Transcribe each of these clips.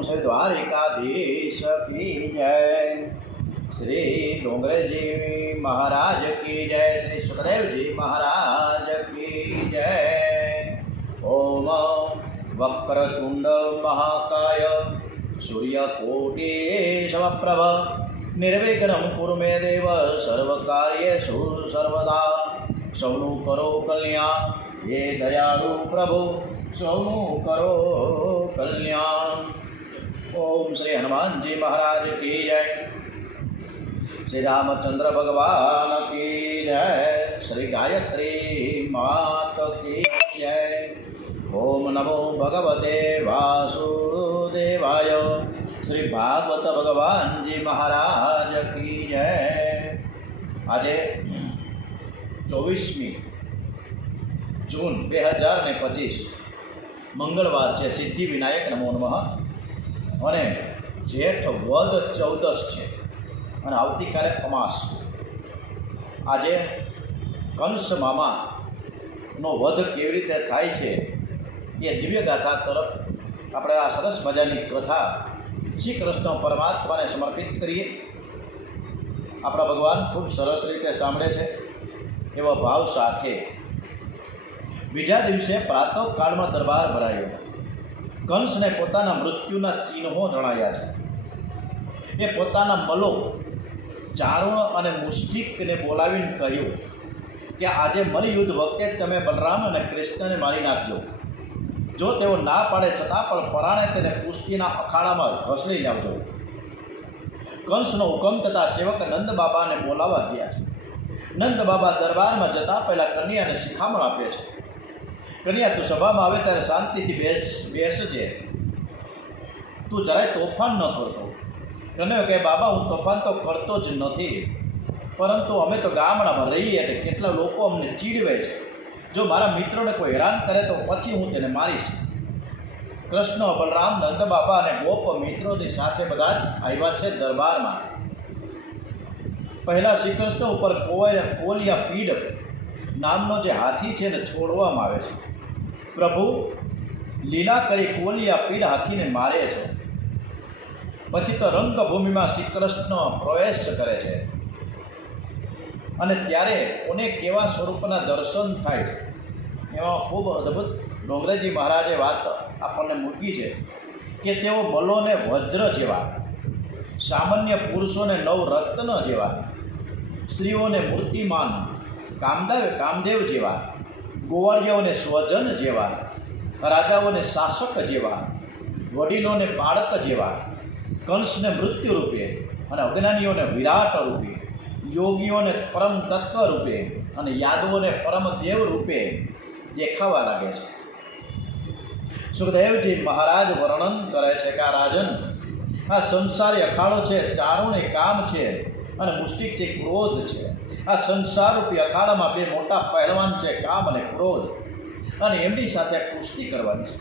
श्री द्वारिकाधीश की जय। श्री डोंगरे जी महाराज की जय। श्री सुखदेव जी महाराज की जय। ओम वक्रतुंड महाकाय सूर्यकोटि समप्रभ निर्विघ्नं कुरु मे देव सर्वकार्येषु सर्वदा। सौनु करो कल्याण ये दयालु प्रभु सौनु करो कल्याण। ओम श्री हनुमान जी महाराज की जय। श्री रामचंद्र भगवान की जय। श्री गायत्री मात की जय। ओम नमो भगवते वासुदेवाय। श्री भागवत भगवान जी महाराज की जय। आज 24મી જૂન 2025 મંગળવાર છે। સિદ્ધિ વિનાયક નમો નમઃ અને જેઠ વદ 14 છે અને આવતીકાલે અમાસ। આજે કંસ મામાનો વધ કેવી રીતે થાય છે એ દિવ્ય ગાથા તરફ આપણે આ સરસ મજાની કથા શ્રી કૃષ્ણ પરમાત્માને સમર્પિત કરીએ। આપણા ભગવાન ખૂબ સરસ રીતે સાંભળે છે એવા ભાવ સાથે બીજા દિવસે પ્રાતઃકાળમાં દરબાર ભરાયો। કંસને પોતાના મૃત્યુના ચિહ્નો જણાયા છે। એ પોતાના મલો ચારુણ અને મુષ્ટિકને બોલાવીને કહ્યું કે આજે મલયુદ્ધ વખતે તમે બલરામ અને કૃષ્ણને મારી નાખજો। જો તેઓ ના પાડે છતાં પણ પરાણે તેને કુસ્તીના અખાડામાં ઘસડી લાવજો। કંસનો હુકમ થતાં સેવક નંદ બાબાને બોલાવવા ગયા છે। નંદ બાબા દરબારમાં જતાં પહેલાં કન્યાને શિખામણ આપે છે। કન્યા તું સભામાં આવે ત્યારે શાંતિથી બેસજે, તું જરાય તોફાન ન કરતો। કન્યા કહે બાબા હું તોફાન તો કરતો જ નથી, પરંતુ અમે તો ગામડામાં રહીએ એટલે કેટલા લોકો અમને ચીડવે છે। જો મારા મિત્રોને કોઈ હેરાન કરે તો પછી હું તેને મારીશ। કૃષ્ણ બલરામ નંદ બાબા અને ગોપ મિત્રોની સાથે બધા જ આવ્યા છે દરબારમાં। પહેલાં શ્રી કૃષ્ણ ઉપર કોલિયા પીડ નામનો જે હાથી છે એને છોડવામાં આવે છે। પ્રભુ લીલા કરી કોલિયા પીડ હાથીને મારે છે। પછી તો રંગભૂમિમાં શ્રી કૃષ્ણ પ્રવેશ કરે છે અને ત્યારે કોને કેવા સ્વરૂપના દર્શન થાય છે એમાં ખૂબ અદ્ભુત ડોંગરેજી મહારાજે વાત આપણને મૂકી છે કે તેઓ મલોને વજ્ર જેવા, સામાન્ય પુરુષોને નવરત્ન જેવા, સ્ત્રીઓને મૂર્તિમાન કામદેવ જેવા, ગોવાળિયાઓને સ્વજન જેવા, રાજાઓને શાસક જેવા, વડીલોને બાળક જેવા, કંસને મૃત્યુ રૂપે અને અજ્ઞાનીઓને વિરાટ રૂપે, યોગીઓને પરમ તત્વ રૂપે અને યાદવોને પરમ દેવ રૂપે દેખાવા લાગે છે। સુખદેવજી મહારાજ વર્ણન કરે છે કે આ રાજન, આ સંસારી અખાડો છે, ચારુણે કામ છે અને મુષ્ટિકથી ક્રોધ છે। આ સંસારરૂપી અખાડામાં બે મોટા પહેલવાન છે, કામ અને ક્રોધ, અને એમની સાથે કુસ્તી કરવાની છે।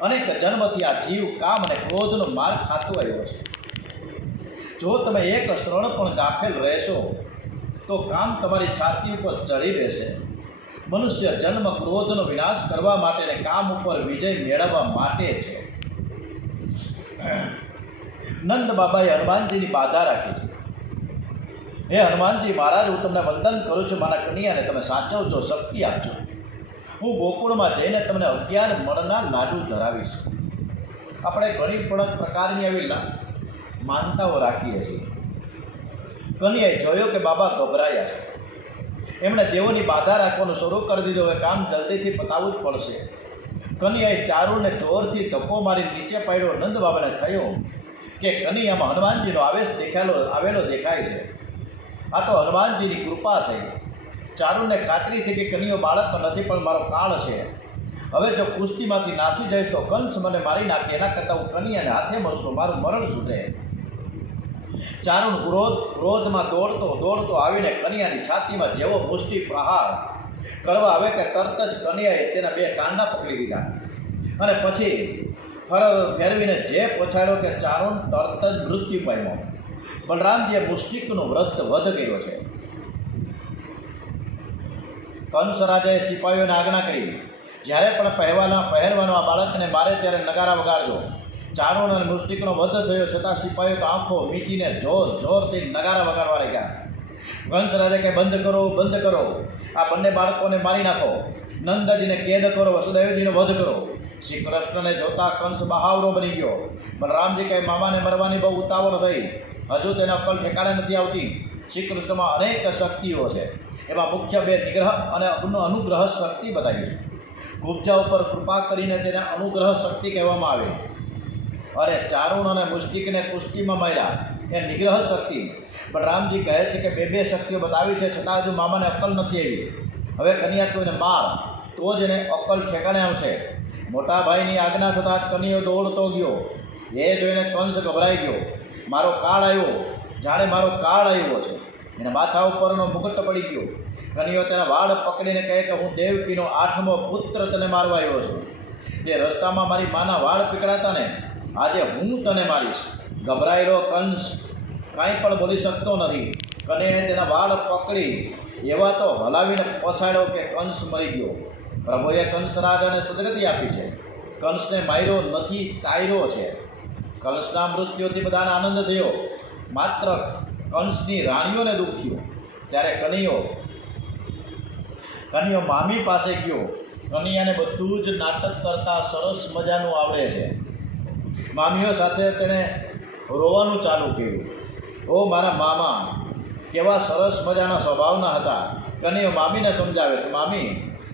અનેક જન્મથી આ જીવ કામ અને ક્રોધનો માર ખાતો આવ્યો છે। જો તમે એક ક્ષણ પણ ગાફેલ રહેશો તો કામ તમારી છાતી ઉપર ચડી રહેશે। મનુષ્ય જન્મ ક્રોધનો વિનાશ કરવા માટે અને કામ ઉપર વિજય મેળવવા માટે છે। નંદ બાબાએ હનુમાનજીની બાધા રાખી છે। હે હનુમાનજી મહારાજ, હું તમને વંદન કરું છું, મારા કન્યાને તમે સાચવજો, શક્તિ આપજો। હું ગોકુળમાં જઈને તમને 11 મણના લાડુ ધરાવીશ। આપણે ઘણી પ્રકારની આવી માનતાઓ રાખીએ છીએ। કન્યાએ જોયો કે બાબા ગભરાયા છે, એમણે દેવોની બાધા રાખવાનું શરૂ કરી દીધું। હવે કામ જલ્દીથી પતાવવું જ પડશે। કન્યાએ ચારુને જોરથી ધક્કો મારી નીચે પાડ્યો। નંદ બાબાને થયો કે કન્યામાં હનુમાનજીનો આવેશ આવેલો દેખાય છે। આ તો હનુમાનજીની કૃપા થઈ। ચારુને ખાતરી થઈ કે કન્યો બાળક નથી પણ મારો કાળ છે। હવે જો કુસ્તીમાંથી નાસી જઈશ તો કંસ મને મારી નાખે, એના કરતાં હું કન્યાને હાથે મરું તો મારું મરણ છૂટે। ચારુણ ક્રોધમાં દોડતો આવીને કન્યાની છાતીમાં જેવો મુષ્ટિ પ્રહાર કરવા આવે કે તરત જ કન્યાએ તેના 2 કાંડા પકડી દીધા અને પછી ફેરવીને જે પહોંચાડ્યો કે ચારુણ તરત જ મૃત્યુ પામ્યો। બલરામજીએ મુષ્ટિકનો વધ કર્યો છે। કંસ રાજાએ સિપાહીઓને આજ્ઞા કરી, જ્યારે પણ પહેરવાનો આ બાળકને મારે ત્યારે નગારા વગાડજો, ચારણ અને મુષ્ટિકનો વધ થયો, છતાં સિપાહીઓ તો આંખો મીચીને જોરથી નગારા વગાડવા લાગ્યા. કંસ રાજા કે બંધ કરો, બંધ કરો, આ બંને બાળકોને મારી નાખો, નંદજીને કેદ કરો, વસુદેવજીનો વધ કરો. શ્રી કૃષ્ણને જોતા કંસ બહાવરો બની ગયો. બલરામજી કહે મામાને મરવાની બહુ ઉતાવળ થઈ, હજુ તેને અક્કલ ઠેકાણે નથી આવતી. શ્રી કૃષ્ણમાં અનેક શક્તિઓ છે, એમાં મુખ્ય બે નિગ્રહ અને અનુગ્રહ શક્તિ બતાવી છે. કુબ્જા ઉપર કૃપા કરીને તેને અનુગ્રહ શક્તિ કહેવામાં આવે, અને ચારુણ અને મુષ્ટિકને કુસ્તીમાં માર્યા એ નિગ્રહ શક્તિ. પણ રામજી કહે છે કે બે શક્તિઓ બતાવી છે, છતાં હજુ મામાને અક્કલ નથી આવી. હવે કન્યા તું એને માર, તો જ એને અક્કલ ઠેકાણે આવશે. મોટા ભાઈની આજ્ઞા થતાં જ કનિયો દોડતો ગયો. એ જોઈને કંસ ગભરાઈ ગયો. મારો કાળ આવ્યો, જાણે મારો કાળ આવ્યો છે. એના માથા ઉપરનો મુકટ પડી ગયો. કનિયો તેના વાળ પકડીને કહે કે હું દેવકીનો 8મો પુત્ર તને મારવા આવ્યો છું. તે રસ્તામાં મારી માના વાળ પીકળાતા ને, આજે હું તને મારીશ. ગભરાયેલો કંસ કાંઈ પણ બોલી શકતો નથી. કનૈયાએ તેના વાળ પકડી એવા તો હલાવીને પછાડ્યો કે કંસ મરી ગયો. પ્રભુએ કંસરાજાને સદગતિ આપી છે. કંસને માર્યો નથી, તાર્યો છે. કંસના મૃત્યુથી બધાને આનંદ થયો, માત્ર કંસની રાણીઓને દુઃખ થયું. ત્યારે કનિયો મામી પાસે ગયો. કનિયાને બધું જ નાટક કરતાં સરસ મજાનું આવડે છે. મામીઓ સાથે તેણે રોવાનું ચાલુ કર્યું. ઓ મારા મામા, કેવા સરસ મજાના સ્વભાવના હતા. કનિયો મામીને સમજાવે કે મામી,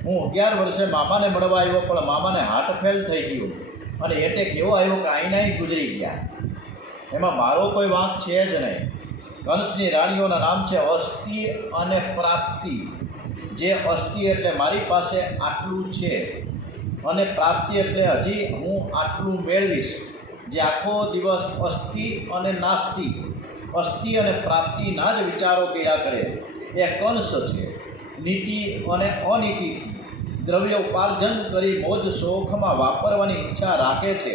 હું 11 વર્ષે મામાને મળવા આવ્યો, પણ મામાને હાર્ટ ફેલ થઈ ગયું અને એટેક એવો આવ્યો કે આઈના ગુજરી ગયા. એમાં મારો કોઈ વાંક છે જ નહીં. કંસની રાણીઓના નામ છે અસ્થિ અને પ્રાપ્તિ. જે અસ્થિ એટલે મારી પાસે આટલું છે, અને પ્રાપ્તિ એટલે હજી હું આટલું મેળવીશ. જે આખો દિવસ અસ્થિ અને નાસ્તિ, અસ્થિ અને પ્રાપ્તિના જ વિચારો કર્યા કરે એ કંસ છે. નીતિ અને અનીતિથી દ્રવ્ય ઉપાર્જન કરી મોજ શોખમાં વાપરવાની ઈચ્છા રાખે છે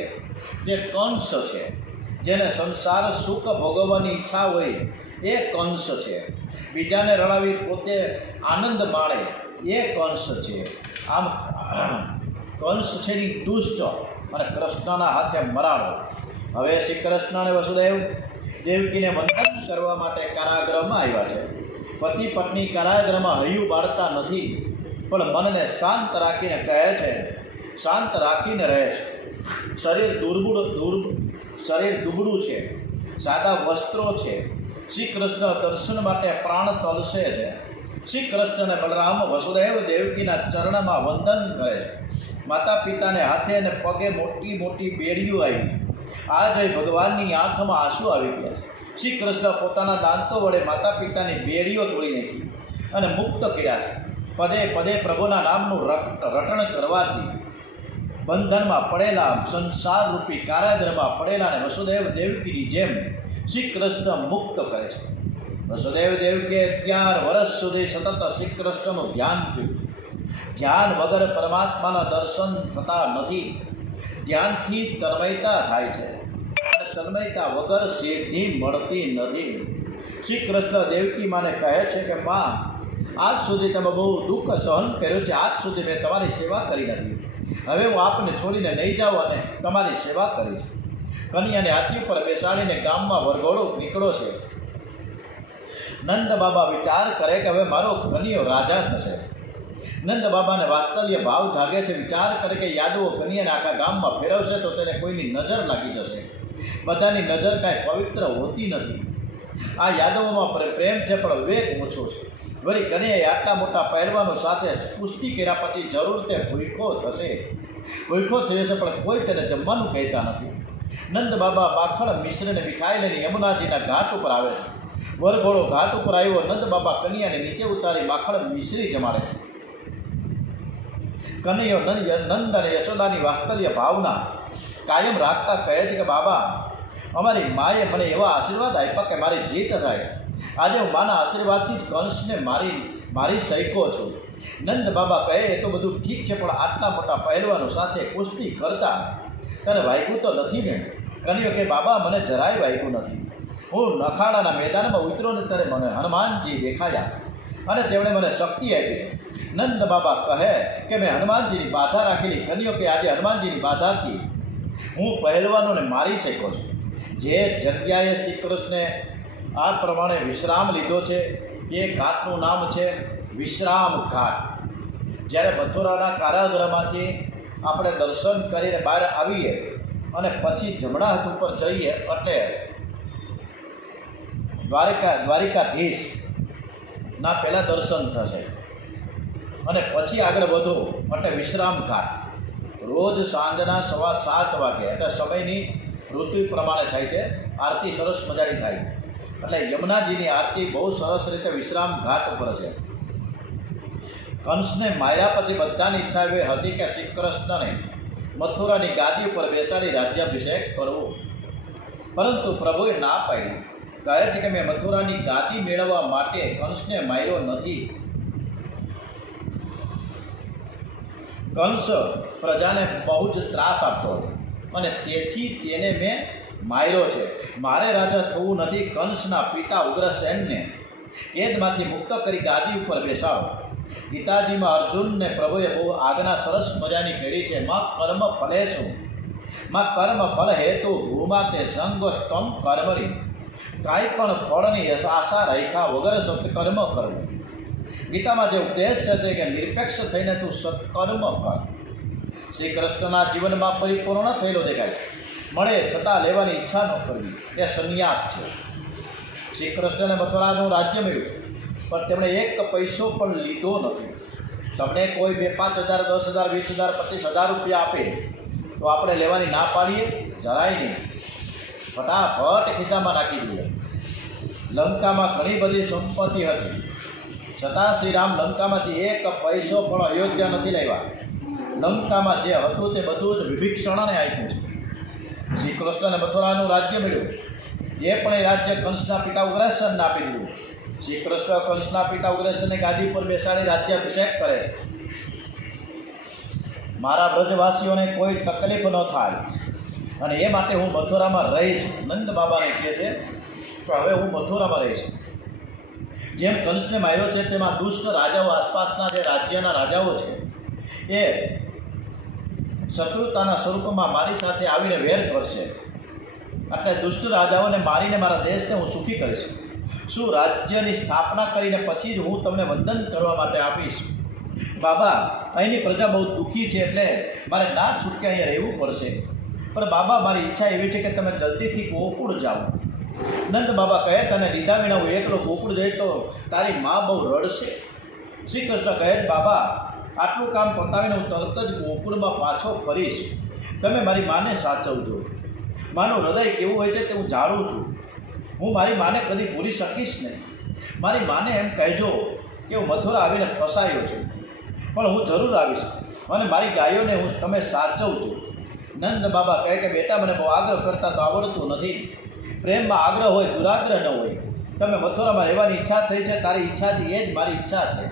તે કંસ છે. જેને સંસાર સુખ ભોગવવાની ઈચ્છા હોય એ કંસ છે. બીજાને રડાવી પોતે આનંદ માણે એ કંસ છે. આમ કંસ છે ની દુષ્ટ અને કૃષ્ણના હાથે મરાડો. હવે શ્રી કૃષ્ણ અને વસુદેવ દેવકીને વંદન કરવા માટે કારાગૃહમાં આવ્યા છે. પતિ પત્ની કારાગૃહમાં હૈયું બાળતા નથી, પણ મનને શાંત રાખીને કહે છે, શાંત રાખીને રહે છે. શરીર દુબળું છે, સાદા વસ્ત્રો છે. શ્રી કૃષ્ણ દર્શન માટે પ્રાણ તલસે છે. શ્રી કૃષ્ણ અને બલરામ વસુદેવ દેવકીના ચરણમાં વંદન કરે છે. માતા પિતાને હાથે અને પગે મોટી મોટી બેડીઓ આવી. આ જોઈ ભગવાનની આંખમાં આંસુ આવી ગયા. શ્રી કૃષ્ણ પોતાના દાંતો વડે માતા પિતાની બેડીઓ તોડી નાખી અને મુક્ત કર્યા છે. પદે પદે પ્રભુના નામનું રટણ કરવાથી બંધનમાં પડેલા, સંસારરૂપી કારાગૃહમાં પડેલા અને વસુદેવ દેવકીની જેમ શ્રી કૃષ્ણ મુક્ત કરે છે. વસુદેવ દેવકીએ 11 વર્ષ સુધી સતત શ્રી કૃષ્ણનું ધ્યાન કર્યું. ધ્યાન વગર પરમાત્માના દર્શન થતા નથી. ધ્યાનથી તન્મયતા થાય છે, અને તન્મયતા વગર સિદ્ધિ મળતી નથી. શ્રી કૃષ્ણ દેવકી માને કહે છે કે માં, આજ સુધી તમે બહુ દુઃખ સહન કર્યું છે. આજ સુધી મેં તમારી સેવા કરી નથી. હવે હું આપને છોડીને નહીં જાઉં અને તમારી સેવા કરીશ. કન્યાને હાથી ઉપર બેસાડીને ગામમાં વરઘોડો નીકળ્યો છે. નંદ બાબા વિચાર કરે કે હવે મારો કનિયો રાજા થશે. નંદ બાબાને વાત્સલ્ય ભાવ જાગે છે. વિચાર કરે કે યાદવો કન્યાને આખા ગામમાં ફેરવશે તો તેને કોઈની નજર લાગી જશે. બધાની નજર કાંઈ પવિત્ર હોતી નથી. આ યાદવોમાં પ્રેમ છે, પણ વિવેક ઓછો છે. વળી કન્યાએ આટલા મોટા પહેરવાનો સાથે પુષ્ટિ કર્યા પછી જરૂર તે ભૂખો થશે. ભૂખો થયો છે, પણ કોઈ તેને જમવાનું કહેતા નથી. નંદ બાબા માખણ મિશ્રને મીઠાઈ લઈને યમુનાજીના ઘાટ ઉપર આવે છે. વરઘોડો ઘાટ ઉપર આવ્યો. નંદ બાબા કન્યાને નીચે ઉતારી માખણ મિશ્રી જમાડે છે. કનૈયો નંદ અને યશોદાની વાત્સલ્ય ભાવના કાયમ રાખતા કહે છે કે બાબા, અમારી માએ મને એવા આશીર્વાદ આપ્યા કે મારી જીત થાય. આજે હું માના આશીર્વાદથી જ કંસને મારી શક્યો છું. નંદ બાબા કહે એ તો બધું ઠીક છે, પણ આટલા મોટા પહેલવાનો સાથે કુસ્તી કરતા તને વાગ્યું તો નથી ને? કન્યો કે બાબા, મને જરાય વાગ્યું નથી. હું નખાડાના મેદાનમાં ઉતર્યો ને ત્યારે મને હનુમાનજી દેખાયા અને તેમણે મને શક્તિ આપી. નંદ બાબા કહે કે મેં હનુમાનજીની બાધા રાખેલી. કન્યો કે આજે હનુમાનજીની બાધાથી હું પહેલવાનોને મારી શક્યો છું. જે જગ્યાએ શ્રી કૃષ્ણે આ પ્રમાણે વિશ્રામ લીધો છે એ ઘાટનું નામ છે વિશ્રામ ઘાટ. જ્યારે મથુરાના કારાગૃહમાંથી આપણે દર્શન કરીને બહાર આવીએ અને પછી જમણા હાથ ઉપર જઈએ એટલે દ્વારિકાધીશના પહેલાં દર્શન થશે અને પછી આગળ વધો એટલે વિશ્રામ ઘાટ. રોજ સાંજના 7:15 વાગે એટલે સમયની ઋતુ પ્રમાણે થાય છે. આરતી સરસ મજાની થાય એટલે યમુનાજીની આરતી બહુ સરસ રીતે વિશ્રામ ઘાટ ઉપર છે. કંસને માર્યા પછી બધાની ઈચ્છા એવી હતી કે શ્રી કૃષ્ણને મથુરાની ગાદી ઉપર બેસાડી રાજ્યાભિષેક કરવો, પરંતુ પ્રભુએ ના પાડી. કહે છે કે મેં મથુરાની ગાદી મેળવવા માટે કંસને માર્યો નથી. કંસ પ્રજાને બહુ જ ત્રાસ આપતો હતો અને તેથી તેને મેં માર્યો છે. મારે રાજા થવું નથી. કંસના પિતા ઉગ્રસેનને કેદમાંથી મુક્ત કરી ગાદી ઉપર બેસાડો. ગીતાજીમાં અર્જુનને પ્રભુએ બહુ આજ્ઞા સરસ મજાની કરી છે. માં કર્મ ફલેશું, માં કર્મ ફલ હેતુ ભૂમા તે સંગોસ્તમ કર્મરી. કાંઈ પણ ફળની આશા રાખ્યા વગર સત્કર્મ કરવું. ગીતામાં જે ઉપદેશ છે કે નિરપેક્ષ થઈને તું સત્કર્મ કર. શ્રી કૃષ્ણના જીવનમાં પરિપૂર્ણ થયેલો દેખાય. મળે છતાં લેવાની ઈચ્છા ન કરવી તે સંન્યાસ છે. શ્રી કૃષ્ણને મથુરાનું રાજ્ય મળ્યું પણ તેમણે એક પૈસો પણ લીધો નથી. તમને કોઈ 2-5 હજાર, 10,000, 20,000, 25,000 રૂપિયા આપે તો આપણે લેવાની ના પાડીએ? જરાય નહીં. ફટાફટ ખિસ્સામાં નાખી દઈએ. લંકામાં ઘણી બધી સંપત્તિ હતી છતાં શ્રીરામ લંકામાંથી એક પૈસો પણ અયોધ્યા નથી લાવ્યા. લંકામાં જે હતું તે બધું જ વિભીષણને આપ્યું છે. શ્રી કૃષ્ણને મથુરાનું રાજ્ય મળ્યું એ પણ એ રાજ્ય કંસના પિતા ઉગ્રસેનને આપી દીધું. શ્રી કૃષ્ણ કંસના પિતા ઉગ્રસેનને ગાદી પર બેસાડી રાજ્યાભિષેક કરે. મારા બ્રજવાસીઓને કોઈ તકલીફ ન થાય અને એ માટે હું મથુરામાં રહીશ. નંદ બાબાને કહે છે કે હવે હું મથુરામાં રહીશ. જેમ કંસને માર્યો છે તેમાં દુષ્ટ રાજાઓ, આસપાસના જે રાજ્યના રાજાઓ છે એ શત્રુતાના સ્વરૂપમાં મારી સાથે આવીને વેર કરશે. એટલે દુષ્ટ રાજાઓને મારીને મારા દેશને હું સુખી કરીશ. શું રાજ્યની સ્થાપના કરીને પછી જ હું તમને વંદન કરવા માટે આપીશ? બાબા, અહીંની પ્રજા બહુ દુઃખી છે એટલે મારે ના છૂટકે અહીંયા રહેવું પડશે. પણ બાબા, મારી ઈચ્છા એવી છે કે તમે જલ્દીથી ગોકુળ જાઓ. નંદ બાબા કહે, તને લીધા વિના હું એકલો ગોકુળ જઈ તો તારી મા બહુ રડશે. શ્રી કૃષ્ણ કહે, બાબા, આટલું કામ પતાવીને હું તરત જ ગોકુળમાં પાછો ફરીશ. તમે મારી માને સાચવજો. માનું હૃદય કેવું હોય છે તે હું જાણું છું. હું મારી માને કદી ભૂલી શકીશ નહીં. મારી માને એમ કહેજો કે હું મથુરા આવીને ફસાયો છું, પણ હું જરૂર આવીશ અને મારી ગાયોને હું તમે સાચવજો. નંદ બાબા કહે કે બેટા, મને બહુ આગ્રહ કરતા તો આવડતું નથી. પ્રેમમાં આગ્રહ હોય, દુરાગ્રહ ન હોય. તમે મથુરામાં રહેવાની ઈચ્છા થઈ છે, તારી ઈચ્છા છે એ જ મારી ઈચ્છા છે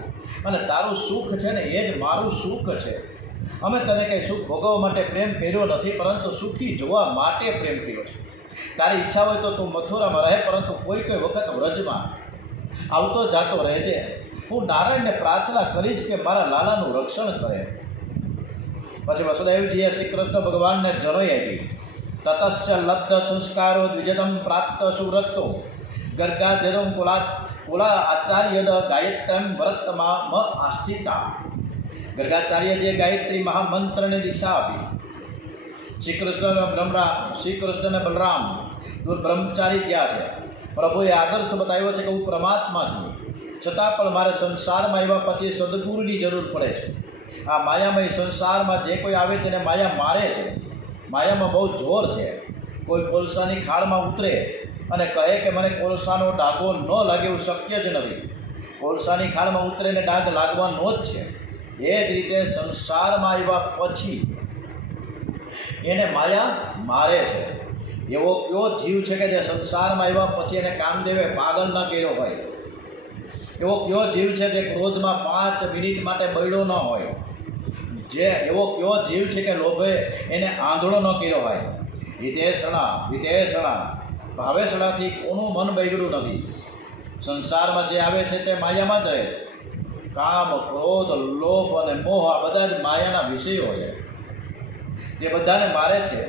અને તારું સુખ છે ને એ જ મારું સુખ છે. અમે તને કંઈ સુખ ભોગવવા માટે પ્રેમ કર્યો નથી, પરંતુ સુખી જોવા માટે પ્રેમ કર્યો છે. તારી ઈચ્છા હોય તો તું મથુરામાં રહે, પરંતુ કોઈ વખત વ્રજમાં આવતો જાતો રહેજે. હું નારાયણને પ્રાર્થના કરીશ કે મારા લાલાનું રક્ષણ કરે. પછી વસુદેવજીએ શ્રી કૃષ્ણ ભગવાનને જણાવી આપી. તતસ્ય લબ્ધ સંસ્કારો દ્વિજતમ પ્રાપ્ત સુવ્રતો ગર્ગાધ્યમ કુલા આચાર્યદ ગાયત્રમ વ્રતમાં આસ્થિતા. ગર્ગાચાર્યજીએ ગાયત્રી મહામંત્રને દીક્ષા આપી. શ્રી કૃષ્ણને બલરામ બ્રહ્મચારી થયા છે. પ્રભુએ આદર્શ બતાવ્યો છે કે હું પરમાત્મા છું, છતાં પણ મારે સંસારમાં આવ્યા પછી સદગુરુની જરૂર પડે છે. આ માયામય સંસારમાં જે કોઈ આવે તેને માયા મારે છે. માયામાં બહુ જોર છે. કોઈ કોલસાની ખાડમાં ઉતરે અને કહે કે મને કોલસાનો ડાઘો ન લાગે એવું શક્ય જ નથી. કોલસાની ખાડમાં ઉતરે ને ડાઘ લાગવાનો જ છે. એ જ રીતે સંસારમાં આવ્યા પછી એને માયા મારે છે. એવો કયો જીવ છે કે જે સંસારમાં આવ્યા પછી એને કામદેવે પાગલ ન કર્યો હોય? એવો કયો જીવ છે જે ક્રોધમાં 5 મિનિટ માટે બળ્યો ન હોય? એવો કયો જીવ છે કે લોભે એને આંધળો ન કર્યો હોય? વિતેષણા ભાવેષણાથી કોનું મન બગડ્યું નથી. સંસારમાં જે આવે છે તે માયામાં જ રહે છે. કામ, ક્રોધ, લોભ અને મોહ આ બધા જ માયાના વિષયો છે. તે બધાને મારે છે.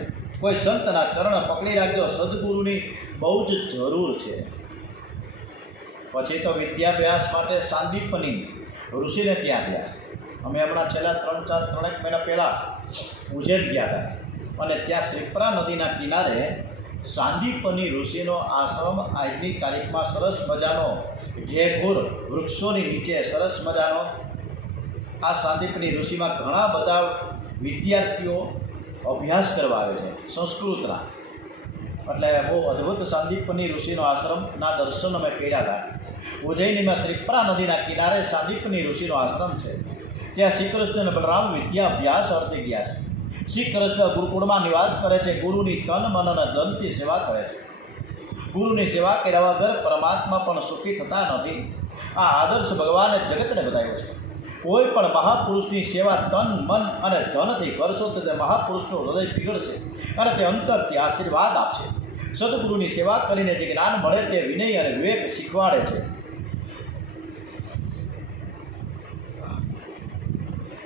કોઈ સંતના ચરણ પકડી રાખજો, સદગુરુની બહુ જ જરૂર છે. પછી તો વિદ્યાભ્યાસ માટે સાંદીપની ઋષિને ત્યાં ગયા. અમે હમણાં છેલ્લા 3-4 મહિના પહેલાં ઉજ્જૈન ગયા હતા અને ત્યાં શ્રીપરા નદીના કિનારે સાંદીપની ઋષિનો આશ્રમ આજની તારીખમાં સરસ મજાનો ઘેઘોર વૃક્ષોની નીચે સરસ મજાનો આ સાંદીપની ઋષિમાં ઘણા બધા વિદ્યાર્થીઓ અભ્યાસ કરવા આવે છે સંસ્કૃતના. એટલે બહુ અદ્ભુત સાંદીપની ઋષિનો આશ્રમના દર્શન અમે કર્યા હતા. ઉજ્જૈનીમાં શ્રીપરા નદીના કિનારે સાંદીપની ઋષિનો આશ્રમ છે. ત્યાં શ્રી કૃષ્ણ અને બલરામ વિદ્યા અભ્યાસ અર્થે ગયા છે. શ્રી કૃષ્ણ ગુરુકુળમાં નિવાસ કરે છે. ગુરુની તન મન અને ધનથી સેવા કરે છે. ગુરુની સેવા કર્યા વગર પરમાત્મા પણ સુખી થતા નથી. આ આદર્શ ભગવાને જગતને બતાવ્યો છે. કોઈ પણ મહાપુરુષની સેવા તન મન અને ધનથી કરશો તો તે મહાપુરુષનું હૃદય પીગળશે અને તે અંતરથી આશીર્વાદ આપશે. સદગુરુની સેવા કરીને જે જ્ઞાન મળે તે વિનય અને વિવેક શીખવાડે છે.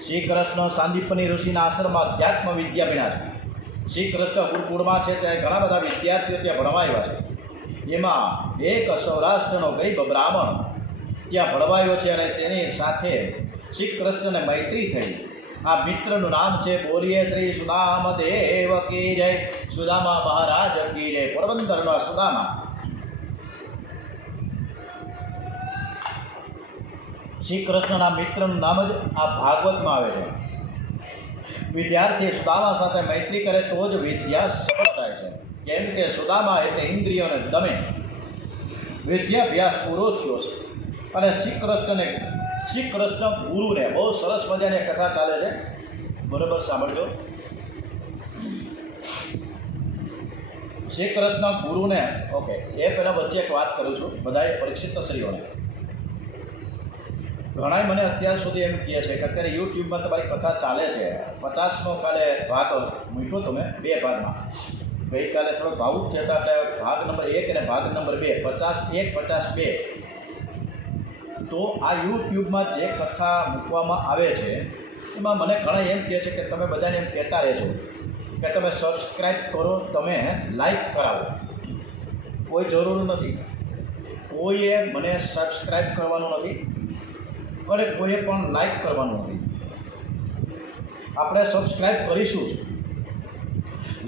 શ્રી કૃષ્ણ સાંદીપની ઋષિના આશ્રમમાં અધ્યાત્મ વિદ્યા ભણ્યા છે. શ્રી કૃષ્ણ ગુરુકુળમાં છે ત્યાં ઘણા બધા વિદ્યાર્થીઓ ત્યાં ભણવા આવ્યા છે. એમાં એક સૌરાષ્ટ્રનો ગરીબ બ્રાહ્મણ ત્યાં ભણવાયો છે અને તેની સાથે શ્રી કૃષ્ણને મૈત્રી થઈ. આ મિત્રનું નામ છે બોલીએ શ્રી સુદામ દેવ કી જય, સુદામા મહારાજ કી જય. પોરબંદરનો સુદામા શ્રી કૃષ્ણના મિત્રનું નામ જ આ ભાગવતમાં આવે છે. વિદ્યાર્થી સુદામા સાથે મૈત્રી કરે તો જ વિદ્યા સફળ થાય છે. કેમ કે સુદામા એટલે ઇન્દ્રિયોને દમે. વિદ્યાભ્યાસ પૂરો થયો છે અને શ્રી કૃષ્ણ ગુરુને બહુ સરસ મજાની કથા ચાલે છે. બરાબર સાંભળજો. શ્રી કૃષ્ણ ગુરુને ઓકે એ પહેલાં વચ્ચે એક વાત કરું છું બધાએ પરીક્ષિત શ્રીઓને. ઘણા મને અત્યાર સુધી એમ કહે છે કે અત્યારે યુટ્યુબમાં તમારી કથા ચાલે છે. 50મો કાલે ભાગ મૂક્યો તો મેં 2 ભાગમાં. ગઈકાલે થોડો ભાવુક થયા હતા એટલે ભાગ નંબર 1 અને ભાગ નંબર 2 51 52. તો આ યુટ્યુબમાં જે કથા મૂકવામાં આવે છે એમાં મને ઘણા એમ કહે છે કે તમે બધાને એમ કહેતા રહેજો કે તમે સબસ્ક્રાઈબ કરો, તમે લાઈક કરાવો. કોઈ જરૂર નથી. કોઈએ મને સબસ્ક્રાઈબ કરવાનું નથી અને કોઈએ પણ લાઈક કરવાનું નથી. આપણે સબસ્ક્રાઈબ કરીશું,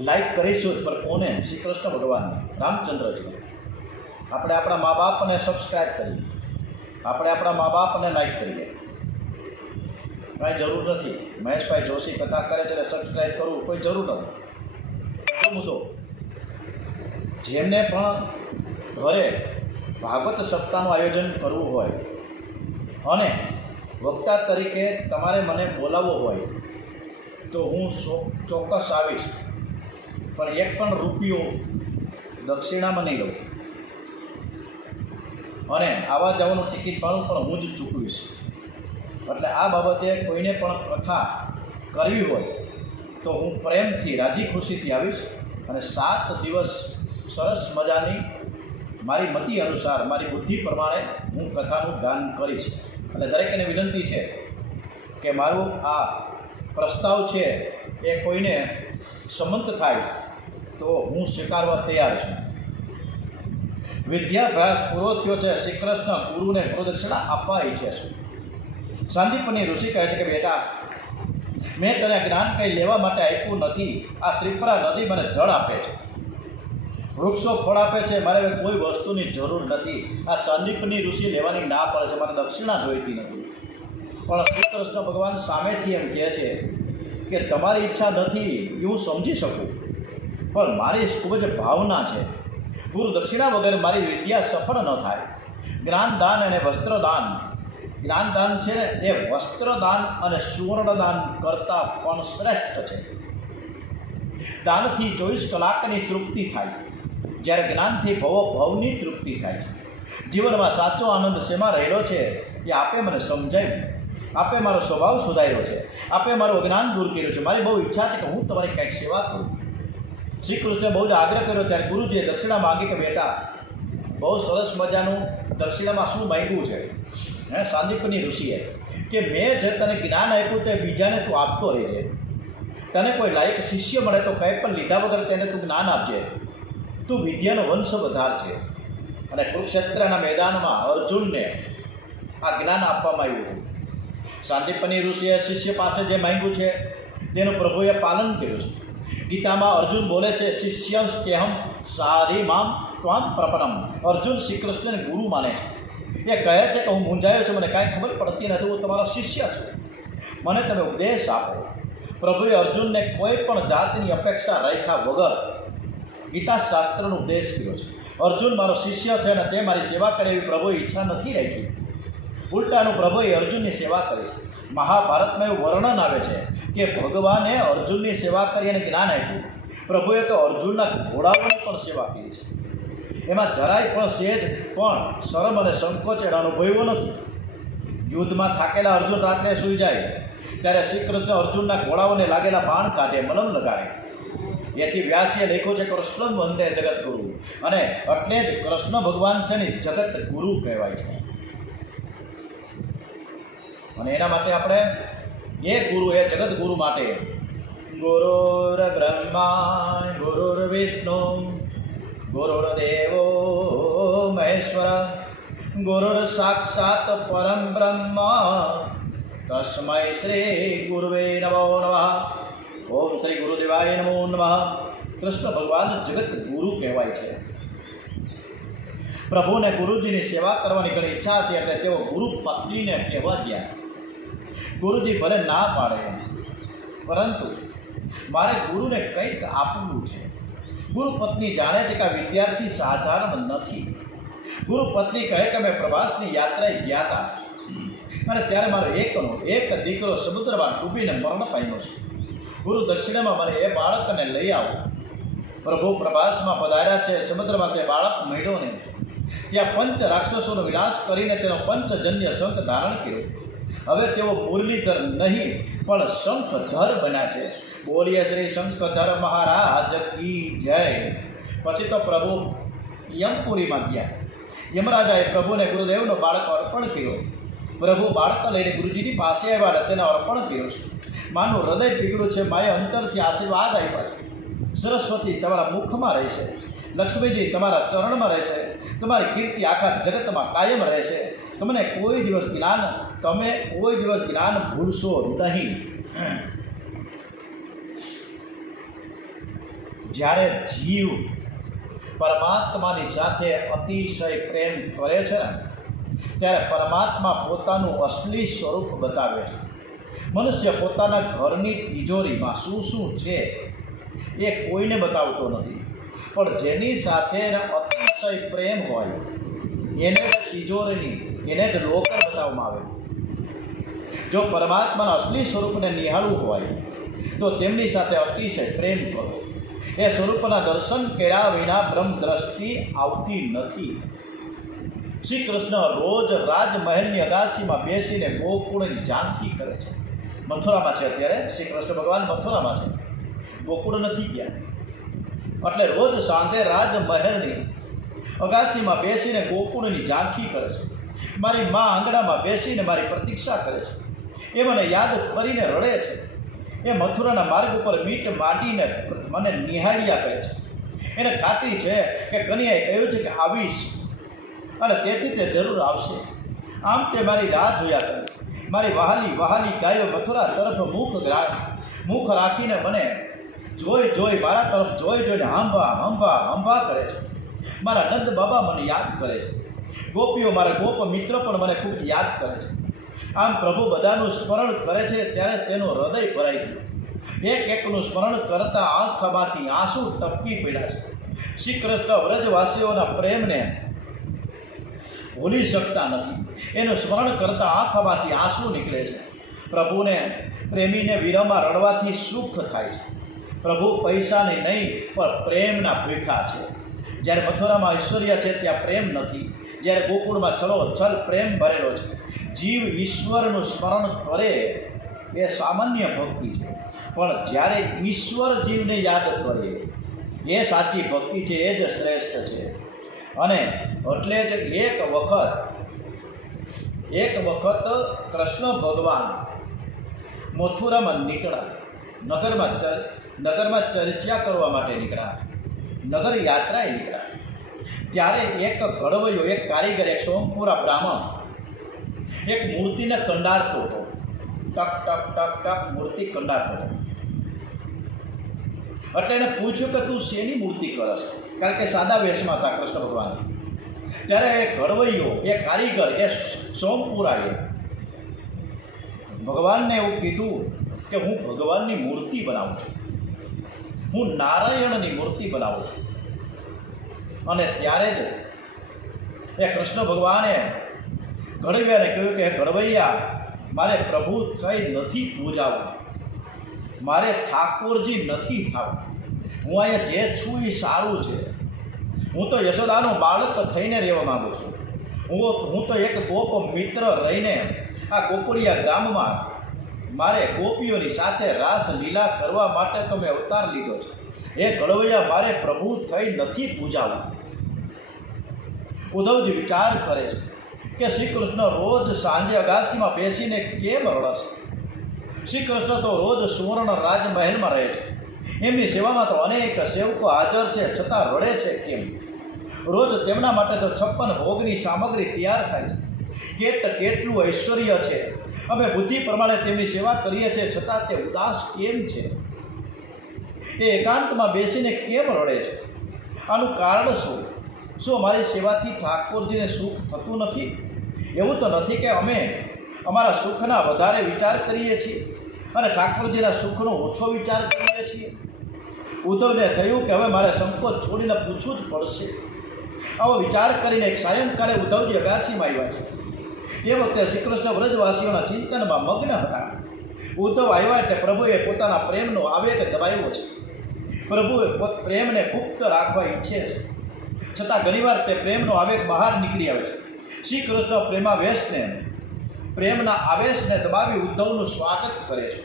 લાઈક કરીશું પણ કોને? શ્રી કૃષ્ણ ભગવાનને, રામચંદ્રજીને. આપણે આપણા મા બાપને સબસ્ક્રાઈબ કરીએ, આપણે આપણા મા બાપને લાઈક કરીએ. કાંઈ જરૂર નથી. મહેશભાઈ જોશી કથા કરે છે એટલે સબસ્ક્રાઈબ કરવું કોઈ જરૂર નથી. બીજો મુદ્દો, જેમને પણ ઘરે ભાગવત સપ્તાહનું આયોજન કરવું હોય અને વક્તા તરીકે તમારે મને બોલાવવો હોય તો હું ચોક્કસ આવીશ, પણ એક પણ રૂપિયો દક્ષિણામાં નહીં લઉં અને આવવા જવાનું ટિકિટ ભાડું પણ હું જ ચૂકવીશ. એટલે આ બાબતે કોઈને પણ કથા કરવી હોય તો હું પ્રેમથી રાજી ખુશીથી આવીશ અને 7 દિવસ સરસ મજાની મારી મતિ અનુસાર મારી બુદ્ધિ પ્રમાણે હું કથાનું ગાન કરીશ. અને દરેકને વિનંતી છે કે મારું આ પ્રસ્તાવ છે એ કોઈને સંમત થાય તો હું સ્વીકારવા તૈયાર છું. વિદ્યાભ્યાસ પૂરો થયો છે. શ્રી કૃષ્ણ ગુરુને પ્રદક્ષિણા આપવા ઈચ્છે છે. સાંદીપની ઋષિ કહે છે કે બેટા, મેં તને જ્ઞાન કંઈ લેવા માટે આપ્યું નથી. આ શ્રીપરા નદી મને જળ આપે છે, વૃક્ષો ફળ આપે છે, મારે કોઈ વસ્તુની જરૂર નથી. આ સાંદીપની ઋષિ લેવાની ના પડે છે, મારે દક્ષિણા જોઈતી નથી. પણ શ્રી કૃષ્ણ ભગવાન સામેથી એમ કહે છે કે તમારી ઈચ્છા નથી એ હું સમજી શકું, પણ મારી ખૂબ જ ભાવના છે. ગુરુ દક્ષિણા વગર મારી વિદ્યા સફળ ન થાય. જ્ઞાનદાન અને વસ્ત્રદાન, જ્ઞાનદાન છે ને એ વસ્ત્રદાન અને સુવર્ણદાન કરતાં પણ શ્રેષ્ઠ છે. દાનથી 24 કલાકની તૃપ્તિ થાય, જ્યારે જ્ઞાનથી ભવની તૃપ્તિ થાય છે. જીવનમાં સાચો આનંદ શેમાં રહેલો છે એ આપે મને સમજાવ્યું. આપે મારો સ્વભાવ સુધાર્યો છે, આપે મારું અજ્ઞાન દૂર કર્યું છે. મારી બહુ ઈચ્છા છે કે હું તમારી કંઈક સેવા કરું. શ્રી કૃષ્ણે બહુ જ આગ્રહ કર્યો ત્યારે ગુરુજીએ દક્ષિણા માંગી કે બેટા, બહુ સરસ મજાનું દક્ષિણામાં શું માંગ્યું છે? સાંદીપની ઋષિએ કે મેં જે તને જ્ઞાન આપ્યું તે બીજાને તું આપતો રહેજે. તને કોઈ લાયક શિષ્ય મળે તો કંઈ પણ લીધા વગર તેને તું જ્ઞાન આપજે. તું વિદ્યાનો વંશ વધારજે. અને કુરુક્ષેત્રના મેદાનમાં અર્જુનને આ જ્ઞાન આપવામાં આવ્યું હતું. સાંદીપની ઋષિએ શિષ્ય પાસે જે માંગ્યું છે તેનું પ્રભુએ પાલન કર્યું છે. ગીતામાં અર્જુન બોલે છે, શિષ્યસ્તેહમ સારી મામ ત્વામ પ્રપનમ. અર્જુન શ્રી કૃષ્ણને ગુરુ માને છે. એ કહે છે કે હું મૂંઝાયો છું, મને કાંઈ ખબર પડતી નથી, હું તમારો શિષ્ય છું, મને તમે ઉપદેશ આપો. પ્રભુએ અર્જુનને કોઈ પણ જાતની અપેક્ષા રાખ્યા વગર ગીતા શાસ્ત્રનો ઉપદેશ કર્યો છે. અર્જુન મારો શિષ્ય છે અને તે મારી સેવા કરે એવી પ્રભુએ ઈચ્છા નથી રાખી. ઉલટાનું પ્રભુએ અર્જુનની સેવા કરી છે. મહાભારતમાં એવું વર્ણન આવે છે કે ભગવાને અર્જુનની સેવા કરી અને જ્ઞાન આપ્યું. પ્રભુએ તો અર્જુનના ઘોડાઓની પણ સેવા કરી છે. એમાં જરાય પણ સહેજ પણ શરમ અને સંકોચ એનો અનુભવ્યો નથી. યુદ્ધમાં થાકેલા અર્જુન રાત્રે સૂઈ જાય ત્યારે શ્રી કૃષ્ણ અર્જુનના ઘોડાઓને લાગેલા બાણ કાઢે, મલમ લગાડે. એથી વ્યાસજીએ લખ્યું છે કૃષ્ણ વંદે જગત ગુરુ. અને એટલે જ કૃષ્ણ ભગવાન છે ને જગત ગુરુ કહેવાય છે. અને એના માટે આપણે એ ગુરુ, એ જગત ગુરુ માટે ગુરુર બ્રહ્મા ગુરુર વિષ્ણુ ગુરુર્દેવો મહેશ્વર ગુરુર સાક્ષાત પરમ બ્રહ્મ તસ્મૈ શ્રી ગુરુવે નમો નમઃ. ઓમ શ્રી ગુરુદેવાય નમો નમઃ. કૃષ્ણ ભગવાન જગત ગુરુ કહેવાય છે. પ્રભુને ગુરુજીની સેવા કરવાની ઘણી ઈચ્છા હતી એટલે તેઓ ગુરુ પત્નીને કહેવા ગયા. ગુરુજી ભલે ના પાડે, પરંતુ મારે ગુરુને કંઈક આપવું છે. ગુરુ પત્ની જાણે છે કે આ વિદ્યાર્થી સાધારણ નથી. ગુરુ પત્ની કહે કે મેં પ્રવાસની યાત્રાએ ગયા હતા અને ત્યારે મારો એક દીકરો સમુદ્રમાં ડૂબીને મરણ પામ્યો છે. ગુરુ દક્ષિણામાં મને એ બાળકને લઈ આવો. પ્રભુ પ્રવાસમાં પધાર્યા છે. સમુદ્રમાં તે બાળક મળ્યો ને ત્યાં પંચ રાક્ષસોનો વિનાશ કરીને તેનો પંચજન્ય શંખ ધારણ કર્યો. હવે તેઓ મુરલીધર નહીં પણ શંખધર બન્યા છે. બોલીએ શ્રી શંખધર મહારાજ કી જય. પછી તો પ્રભુ યમપુરીમાં ગયા. યમરાજાએ પ્રભુને ગુરુદેવનો બાળક અર્પણ કર્યો. પ્રભુ બાળક લઈને ગુરુજીની પાસે આવ્યા અને તેને અર્પણ કર્યો છે. માનું હૃદય પીગળ્યું છે. માએ અંતરથી આશીર્વાદ આપ્યા છે. સરસ્વતી તમારા મુખમાં રહેશે, લક્ષ્મીજી તમારા ચરણમાં રહેશે, તમારી કીર્તિ આખા જગતમાં કાયમ રહેશે. તમે કોઈ દિવસ જ્ઞાન ભૂલશો નહીં. જ્યારે જીવ પરમાત્માની સાથે અતિશય પ્રેમ કરે છે ને ત્યારે પરમાત્મા પોતાનું અસલી સ્વરૂપ બતાવે છે. મનુષ્ય પોતાના ઘરની તિજોરીમાં શું શું છે એ કોઈને બતાવતો નથી, પણ જેની સાથે અતિશય પ્રેમ હોય એને જ તિજોરીની, એને જ લોકર બતાવવામાં આવે. જો પરમાત્માના અસલી સ્વરૂપને નિહાળવું હોય તો તેમની સાથે અતિશય પ્રેમ કરો. એ સ્વરૂપના દર્શન કર્યા વિના બ્રહ્મ દ્રષ્ટિ આવતી નથી. શ્રી કૃષ્ણ રોજ રાજમહેલની અગાસીમાં બેસીને ગોકુળની ઝાંખી કરે છે. મથુરામાં છે અત્યારે શ્રી કૃષ્ણ ભગવાન, મથુરામાં છે, ગોકુળ નથી ગયા. એટલે રોજ સાંજે રાજમહેલની અગાસીમાં બેસીને ગોકુળની ઝાંખી કરે છે. મારી મા આંગણામાં બેસીને મારી પ્રતીક્ષા કરે છે. એ મને યાદ કરીને રડે છે. એ મથુરાના માર્ગ ઉપર મીટ માંડીને મને નિહાળ્યા કરે છે. એને ખાતરી છે કે કન્યાએ કહ્યું છે કે આવીશ અને તેથી તે જરૂર આવશે. આમ તે મારી રાહ જોયા કરે છે. મારી વહાલી ગાયો મથુરા તરફ મુખ રાખીને મને જોઈ મારા તરફ જોઈને હંભા કરે છે. મારા નંદ બાબા મને યાદ કરે છે. ગોપીઓ, મારા ગોપ મિત્રો પણ મને ખૂબ યાદ કરે છે. આમ પ્રભુ બધાનું સ્મરણ કરે છે ત્યારે તેનું હૃદય ભરાઈ ગયું. એકનું સ્મરણ કરતાં આંખમાંથી આંસુ ટપકી પડ્યા છે. શ્રી કૃષ્ણ વ્રજવાસીઓના પ્રેમને ભૂલી શકતા નથી. એનું સ્મરણ કરતાં આંખમાંથી આંસુ નીકળે છે. પ્રભુને પ્રેમીને વિરહમાં રડવાથી સુખ થાય છે. પ્રભુ પૈસાની નહીં પણ પ્રેમના ભૂખા છે. જ્યારે મથુરામાં ઐશ્વર્ય છે ત્યાં પ્રેમ નથી. જ્યારે ગોકુળમાં છલ પ્રેમ ભરેલો છે. જીવ ઈશ્વરનું સ્મરણ કરે એ સામાન્ય ભક્તિ છે, પણ જ્યારે ઈશ્વર જીવને યાદ કરે એ સાચી ભક્તિ છે, એ જ શ્રેષ્ઠ છે. અને એટલે જ એક વખત કૃષ્ણ ભગવાન મથુરામાં નીકળ્યા નગરમાં ચર્ચા કરવા માટે નીકળ્યા, નગર યાત્રાએ નીકળ્યા. ત્યારે એક ઘડવૈયો, એક કારીગર, એક સોમપુરા બ્રાહ્મણ એક મૂર્તિને કંડારતો હતો. ટક ટક ટક ટક મૂર્તિ કંડારતો હતો. એટલે એને પૂછ્યું કે તું શેની મૂર્તિ કરસ? કારણ કે સાદા વેશમાં હતા કૃષ્ણ ભગવાન. ત્યારે એ ઘડવૈયો, એ કારીગર, એ સોમપુરાએ ભગવાનને એવું કીધું કે હું ભગવાનની મૂર્તિ બનાવું છું, હું નારાયણની મૂર્તિ બનાવું છું. અને ત્યારે જ એ કૃષ્ણ ભગવાને ઘડવૈયાને કહ્યું કે ઘડવૈયા, મારે પ્રભુ થઈ નથી પૂજાવું, મારે ઠાકોરજી નથી થવું. હું અહીંયા જે છું એ સારું છે. હું તો યશોદાનો બાળક થઈને રહેવા માગું છું. હું તો એક ગોપ મિત્ર રહીને આ ગોકુળિયા ગામમાં મારે ગોપીઓની સાથે રાસ લીલા કરવા માટે તો મેં અવતાર લીધો છે. એ ઘડવૈયા, મારે પ્રભુ થઈ નથી પૂજાવું. ઉદ્ધવજી વિચાર કરે છે કે શ્રી કૃષ્ણ રોજ સાંજે અગાસીમાં બેસીને કેમ રડશે? શ્રી કૃષ્ણ તો રોજ સુવર્ણ રાજમહેલમાં રહે છે, એમની સેવામાં તો અનેક સેવકો હાજર છે, છતાં રડે છે કેમ? રોજ તેમના માટે તો 56 ભોગની સામગ્રી તૈયાર થાય છે, કેટલું ઐશ્વર્ય છે. અમે બુદ્ધિ પ્રમાણે તેમની સેવા કરીએ છીએ, છતાં તે ઉદાસ કેમ છે? એ એકાંતમાં બેસીને કેમ રડે છે? આનું કારણ શું? શું અમારી સેવાથી ઠાકોરજીને સુખ થતું નથી? એવું તો નથી કે અમે અમારા સુખના વધારે વિચાર કરીએ છીએ અને ઠાકોરજીના સુખનો ઓછો વિચાર કરીએ છીએ? ઉદ્ધવને થયું કે હવે મારે સંકોચ છોડીને પૂછવું જ પડશે. આવો વિચાર કરીને એક સાયંકાળે ઉદ્ધવજી અગાસીમાં આવ્યા છે. એ વખતે શ્રી કૃષ્ણ વ્રજવાસીઓના ચિંતનમાં મગ્ન હતા. ઉદ્ધવ આવ્યા એટલે પ્રભુએ પોતાના પ્રેમનો આવેગ દબાવ્યો છે. પ્રભુએ પ્રેમને ગુપ્ત રાખવા ઈચ્છે છે, છતાં ઘણીવાર તે પ્રેમનો આવેગ બહાર નીકળી આવે છે. શ્રી કૃષ્ણ પ્રેમના આવેશને દબાવી ઉદ્ધવનું સ્વાગત કરે છે.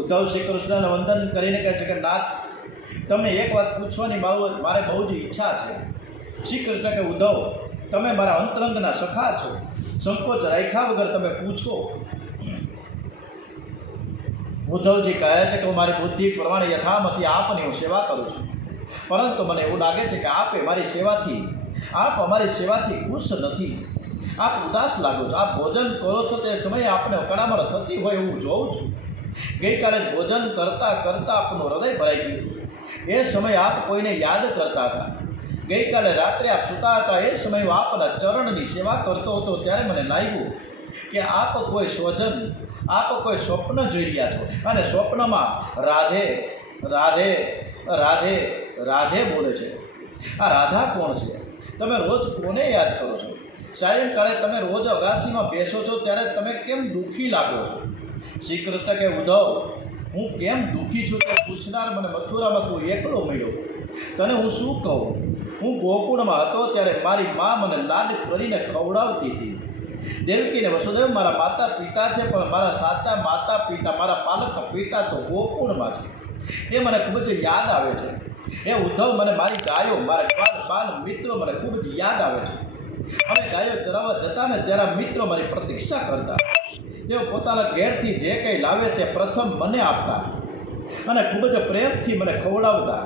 ઉદ્ધવ શ્રી કૃષ્ણને વંદન કરીને કહે છે કે નાથ, તમને એક વાત પૂછવાની મારે બહુ જ ઈચ્છા છે. શ્રી કૃષ્ણ કે ઉદ્ધવ, તમે મારા અંતરંગના સખા છો, સંકોચ રાખ્યા વગર તમે પૂછો. ઉદ્ધવજી કહે છે કે હું મારી બુદ્ધિ પ્રમાણે યથામતી આપની હું સેવા કરું છું, પરંતુ મને એવું લાગે છે કે આપ અમારી સેવાથી ખુશ નથી. આપ ઉદાસ લાગો છો. આપ ભોજન કરો છો તે સમયે આપને કડામણ થતી હોય એવું જોઉં છું. ગઈકાલે ભોજન કરતાં કરતાં આપનું હૃદય ભરાઈ ગયું. એ સમયે આપ કોઈને યાદ કરતા હતા. ગઈકાલે રાત્રે આપ સૂતા હતા, એ સમયે હું આપના ચરણની સેવા કરતો હતો. ત્યારે મને લાગ્યું કે આપ કોઈ સ્વપ્ન જોઈ રહ્યા છો અને સ્વપ્નમાં રાધે રાધે રાધે રાધે બોલે છે. આ રાધા કોણ છે? તમે રોજ કોને યાદ કરો છો? સાયંકાળે તમે રોજ અગાસીમાં બેસો છો ત્યારે તમે કેમ દુઃખી લાગો છો? શ્રી કૃષ્ણ કે ઉદ્ધવ, હું કેમ દુઃખી છું તે પૂછનાર મને મથુરામાં તું એકલો મળ્યો. તને હું શું કહું? હું ગોકુળમાં હતો ત્યારે મારી મા મને લાડ કરીને ખવડાવતી હતી. દેવકી ને વસુદેવ મારા માતા પિતા છે, પણ મારા સાચા માતા પિતા, મારા પાલક પિતા તો ગોકુળમાં છે. એ મને ખૂબ જ યાદ આવે છે. એ ઉદ્ધવ, મને મારી ગાયો, મારા બાલ મિત્રો મને ખૂબ જ યાદ આવે છે. અમે ગાયો ચરાવવા જતા ને ત્યારે મિત્રો મારી પ્રતીક્ષા કરતા. તેઓ પોતાના ઘેરથી જે કંઈ લાવે તે પ્રથમ મને આપતા અને ખૂબ જ પ્રેમથી મને ખવડાવતા.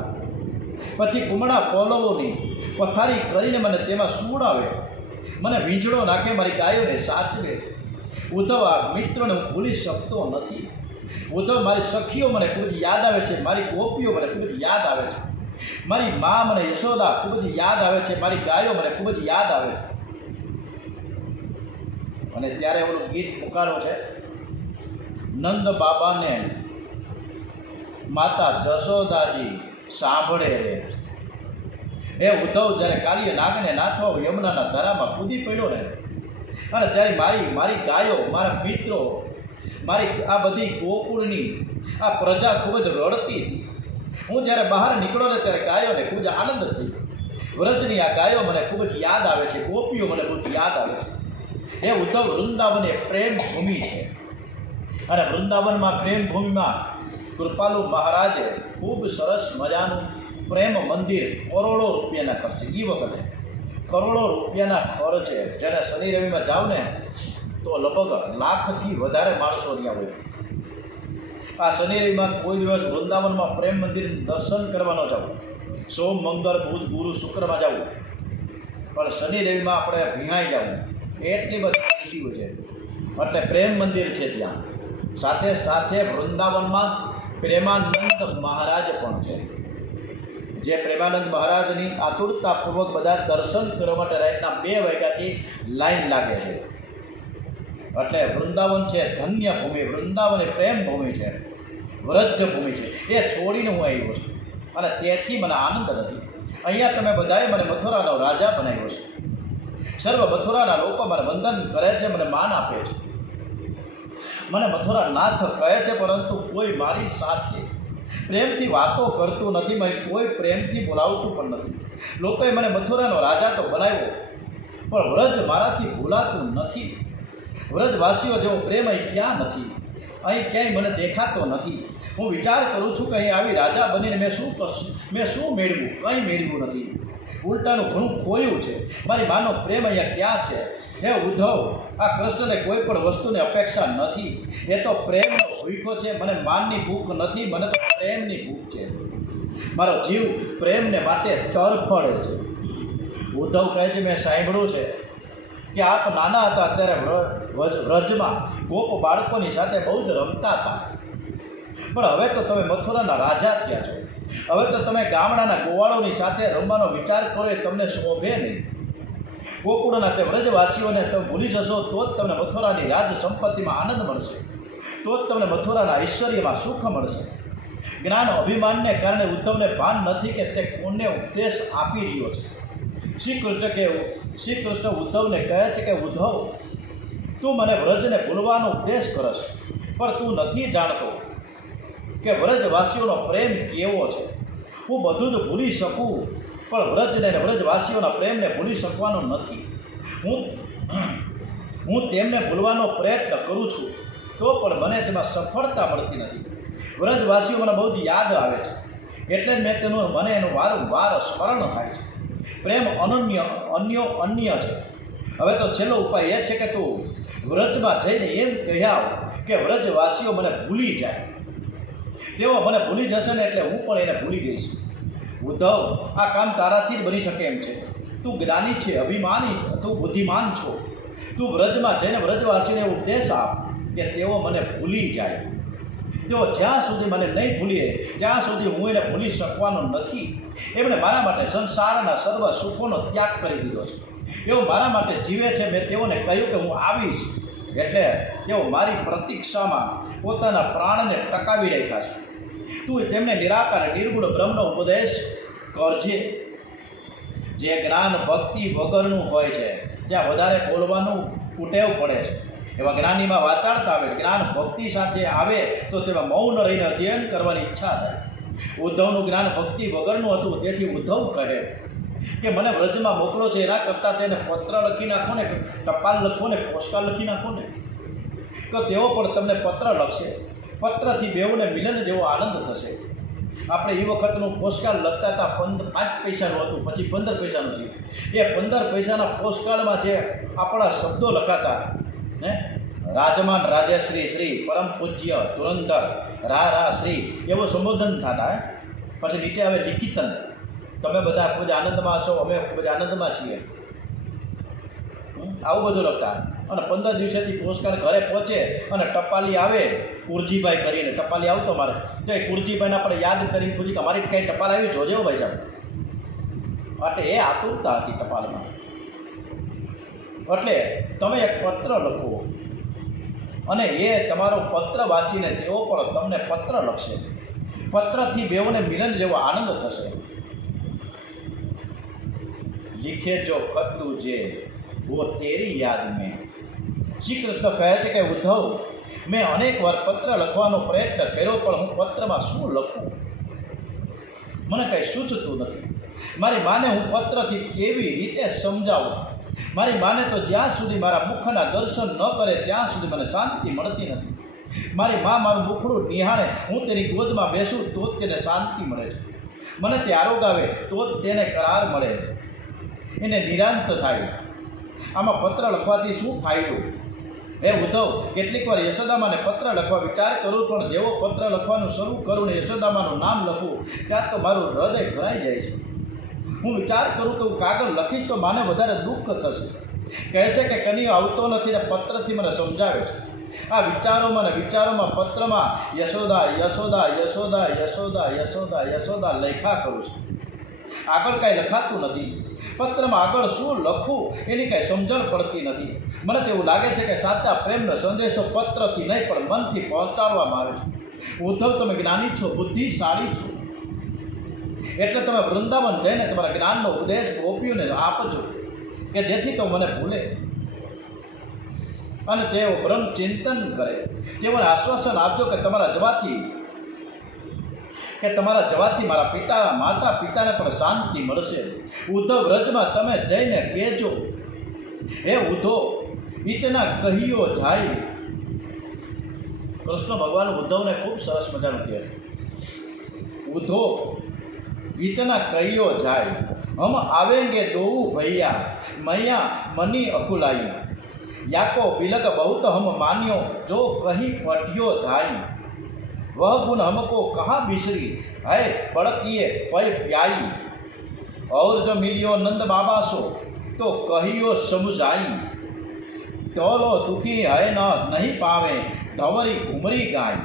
પછી કુમળા પોલવોની પથારી કરીને મને તેમાં સૂડાવે, મને વીંજળો નાખે, મારી ગાયોને સાચવે. ઉદ્ધવ, આ મિત્રોને હું ભૂલી શકતો નથી. ઉદ્ધવ, મારી સખીઓ મને ખૂબ જ યાદ આવે છે, મારી ગોપીઓ મને ખૂબ જ યાદ આવે છે, મારી મા મને યશોદા ખૂબ જ યાદ આવે છે, મારી ગાયો મને ખૂબ જ યાદ આવે છે. અને ત્યારે ઓલું ગીત પુકારો છે, નંદ બાબાને માતા જશોદાજી સાંભળે રે. એ ઉદ્ધવ જ્યારે કાલીય નાગને નાથવા યમુનાના ધરામાં કૂદી પડ્યો ને, અને ત્યારે મારી ગાયો, મારા મિત્રો, મારી આ બધી ગોકુળની આ પ્રજા ખૂબ જ રડતી હતી. હું જ્યારે બહાર નીકળો ને ત્યારે ગાયોને ખૂબ જ આનંદ થઈ. વ્રજની આ ગાયો મને ખૂબ જ યાદ આવે છે, ગોપીઓ મને ખૂબ જ યાદ આવે છે. એ ઉદ્ધવ, વૃંદાવન એ પ્રેમ ભૂમિ છે. અને વૃંદાવનમાં પ્રેમ ભૂમિમાં કૃપાલુ મહારાજે ખૂબ સરસ મજાનું પ્રેમ મંદિર કરોડો રૂપિયાના ખર્ચે, એ વખતે કરોડો રૂપિયાના ખર્ચે, જ્યારે શનિ રવિમાં જાવ ને તો લગભગ લાખથી વધારે માણસો ત્યાં હોય. આ શનિ રવિમાં કોઈ દિવસ વૃંદાવનમાં પ્રેમ મંદિર દર્શન કરવા ન જવું. સોમ, મંગળ, બુધ, ગુરુ, શુક્રમાં જવું, પણ શનિ રવિમાં આપણે ભીણાઈ જવું. એટલી બધી નીતિઓ છે. એટલે પ્રેમ મંદિર છે ત્યાં. સાથે સાથે વૃંદાવનમાં પ્રેમાનંદ મહારાજ પણ છે, જે પ્રેમાનંદ મહારાજની આતુરતાપૂર્વક બધા દર્શન કરવા માટે રાતના 2 વાગ્યાથી લાઈન લાગે છે. એટલે વૃંદાવન છે ધન્ય ભૂમિ, વૃંદાવન એ પ્રેમ ભૂમિ છે, વ્રજ ભૂમિ છે. એ છોડીને હું આવ્યો છું અને તેથી મને આનંદ નથી. અહીંયા તમે બધાએ મને મથુરાનો રાજા બનાવ્યો છે. સર્વ મથુરાના લોકો મને વંદન કરે છે, મને માન આપે છે, મને મથુરા નાથ કહે છે, પરંતુ કોઈ મારી સાથે પ્રેમથી વાતો કરતું નથી, મને કોઈ પ્રેમથી બોલાવતું પણ નથી. લોકોએ મને મથુરાનો રાજા તો બનાવ્યો, પણ વ્રજ મારાથી ભૂલાતું નથી. વ્રજવાસીઓ જેવો પ્રેમ અહીં ક્યાં નથી, અહીં ક્યાંય મને દેખાતો નથી. હું વિચાર કરું છું કે અહીં આવી રાજા બનીને મેં શું મેળવ્યું? કંઈ મેળવ્યું નથી. ઉલટાનું ઘણું ખોયું છે. મારી માનો પ્રેમ અહીંયા ક્યાં છે? હે ઉદ્ધવ, આ કૃષ્ણને કોઈ પણ વસ્તુની અપેક્ષા નથી. એ તો પ્રેમનો ભૂખો છે. મને માનની ભૂખ નથી, મને તો પ્રેમની ભૂખ છે. મારો જીવ પ્રેમને માટે તરફડે છે. ઉદ્ધવ કહે છે, મેં સાંભળ્યું છે કે આપ નાના હતા ત્યારે વ્રજમાં ગોપ બાળકોની સાથે બહુ જ રમતા હતા, પણ હવે તો તમે મથુરાના રાજા થયા છો. હવે તો તમે ગામડાના ગોવાળોની સાથે રમવાનો વિચાર કરો એ તમને શોભે નહીં. ગોકુળના તે વ્રજવાસીઓને તમે ભૂલી જશો તો જ તમને મથુરાની રાજ સંપત્તિમાં આનંદ મળશે, તો જ તમને મથુરાના ઐશ્વર્યમાં સુખ મળશે. જ્ઞાન અભિમાનને કારણે ઉદ્ધવને ભાન નથી કે તે કોને ઉપદેશ આપી રહ્યો છે. શ્રી કૃષ્ણ ઉદ્ધવને કહે છે કે ઉદ્ધવ, તું મને વ્રજને ભૂલવાનો ઉપદેશ કરશ, પણ તું નથી જાણતો કે વ્રજવાસીઓનો પ્રેમ કેવો છે. હું બધું જ ભૂલી શકું, પણ વ્રજને અને વ્રજવાસીઓના પ્રેમને ભૂલી શકવાનો નથી. હું તેમને ભૂલવાનો પ્રયત્ન કરું છું, તો પણ મને તેમાં સફળતા મળતી નથી. વ્રજવાસીઓ મને બહુ જ યાદ આવે છે, એટલે જ મને એનું વારંવાર સ્મરણ થાય છે. પ્રેમ અન્ય છે. હવે તો છેલ્લો ઉપાય એ છે કે તું વ્રજમાં જઈને એમ કહ્યા કે વ્રજવાસીઓ મને ભૂલી જાય. તેઓ મને ભૂલી જશે ને એટલે હું પણ એને ભૂલી જઈશ. ઉદ્ધવ, આ કામ તારાથી જ બની શકે એમ છે. તું જ્ઞાની છે, અભિમાની છે, તું બુદ્ધિમાન છો. તું વ્રજમાં જઈને વ્રજવાસીને ઉપદેશ આપ કે તેઓ મને ભૂલી જાય. તેઓ જ્યાં સુધી મને નહીં ભૂલીએ ત્યાં સુધી હું એને ભૂલી શકવાનો નથી. એમણે મારા માટે સંસારના સર્વ સુખોનો ત્યાગ કરી દીધો છે. તેઓ મારા માટે જીવે છે. મેં તેઓને કહ્યું કે હું આવીશ, એટલે તેઓ મારી પ્રતીક્ષામાં પોતાના પ્રાણને ટકાવી રાખ્યા છે. તું તેમને નિરાકાર નિર્ગુણ બ્રહ્મનો ઉપદેશ કરજે. જે જ્ઞાન ભક્તિ વગરનું હોય છે, ત્યાં વધારે બોલવાનું કુટેવ પડે છે. એવા જ્ઞાનીમાં વાચાળતા આવે. જ્ઞાન ભક્તિ સાથે આવે તો તેમાં મૌન રહીને અધ્યયન કરવાની ઈચ્છા થાય. ઉદ્ધવનું જ્ઞાન ભક્તિ વગરનું હતું, તેથી ઉદ્ધવ કહે કે મને વ્રજમાં મોકલો છે, એના કરતાં તેને પત્ર લખી નાખો ને, ટપાલ લખો ને, પોસ્ટકાર્ડ લખી નાખો ને, તો તેઓ પણ તમને પત્ર લખશે. પત્રથી બેઉને મિલન જેવો આનંદ થશે. આપણે એ વખતનું પોસ્ટકાર્ડ લખતા હતા 5 પૈસાનું હતું, પછી 15 પૈસાનું થયું. એ 15 પૈસાના પોસ્ટકાર્ડમાં જે આપણા શબ્દો લખાતા, રાજમાન રાજશ્રી શ્રી પરમ પૂજ્ય ધુરંધર રા શ્રી એવું સંબોધન થતા. પછી નીચે આવે લિખિતન, તમે બધા ખૂબ જ આનંદમાં છો, અમે ખૂબ જ આનંદમાં છીએ, આવું બધું લખતા. અને 15 દિવસેથી પોસ્ટકાર્ડ ઘરે પહોંચે અને ટપાલી આવે, કુરજીભાઈ કરીને ટપાલી આવતો મારે, તો એ કુરજીભાઈને આપણે યાદ કરીને પૂછી કે અમારી કંઈ ટપાલ આવી, જોજે ભાઈ સાહેબ. માટે એ આતુરતા હતી ટપાલમાં. એટલે તમે એક પત્ર લખો અને એ તમારો પત્ર વાંચીને તેઓ પણ તમને પત્ર લખશે. પત્રથી બેઓને મિલન જેવો આનંદ થશે. लिखे जो खत तुझे वो तेरी याद में. श्री कृष्ण કહે છે કે ઉદ્ધવ, મેં અનેક વાર પત્ર લખવાનો પ્રયત્ન કર્યો, પણ હું પત્રમાં શું લખું મને કંઈ સૂચતું નથી. મારી માને હું પત્રથી કેવી રીતે સમજાવું? મારી માને તો જ્યાં સુધી મારા મુખના દર્શન ન કરે ત્યાં સુધી મને શાંતિ મળતી નથી. મારી મા મારું મુખડું નિહાળે, હું તેની ગોદમાં બેસું તો જ તેને શાંતિ મળે છે. મને તે આરોગાવે તો જ તેને કરાર મળે છે, એને નિરાંત થાય. આમાં પત્ર લખવાથી શું ફાયદો? એ ઉદ્ધવ, કેટલીક વાર યશોદામાને પત્ર લખવા વિચાર કરું, પણ જેવો પત્ર લખવાનું શરૂ કરું ને યશોદામાનું નામ લખું ત્યાં તો મારું હૃદય ભરાઈ જાય છે. હું વિચાર કરું કે હું કાગળ લખીશ તો માને વધારે દુઃખ થશે. કહે છે કે કનૈયો આવતો નથી ને પત્રથી મને સમજાવે છે. આ વિચારોમાં ને વિચારોમાં પત્રમાં યશોદા યશોદા યશોદા યશોદા યશોદા યશોદા લખ્યા કરું છું. આગળ કાંઈ લખાતું નથી. પત્રમાં આગળ શું લખવું એની કાંઈ સમજણ પડતી નથી. મને તો એવું લાગે છે કે સાચા પ્રેમનો સંદેશો પત્રથી નહીં પણ મનથી પહોંચાડવામાં આવે છે. ઉદ્ધવ, તમે જ્ઞાની છો, બુદ્ધિશાળી છો, એટલે તમે વૃંદાવન જઈને તમારા જ્ઞાનનો ઉપદેશ ગોપીઓને આપજો કે જેથી તો મને ભૂલે અને તેઓ બ્રહ્મ ચિંતન કરે. તેઓને આશ્વાસન આપજો કે તમારા જવાથી મારા માતા પિતાને પણ શાંતિ મળશે. ઉદ્ધવ, વ્રજમાં તમે જઈને કહેજો, હે ઉદ્ધવ ઇતના કહ્યો જાય. કૃષ્ણ ભગવાન ઉદ્ધવને ખૂબ સરસ મજાનું કહે, ઉદ્ધવ इतना कहियो जाए, हम आवेंगे दो भैया मैया मनी अकुलाई, याको बिलक बहुत हम मान्यो जो कहीं पटियो धाई, वह गुण हमको कहाँ बिसरी है बड़किए पै प्याई, और जो मिलियो नंद बाबा सो तो कहियो समझाई, तोलो दुखी है न नहीं पावे धवरी घुमरी गाय,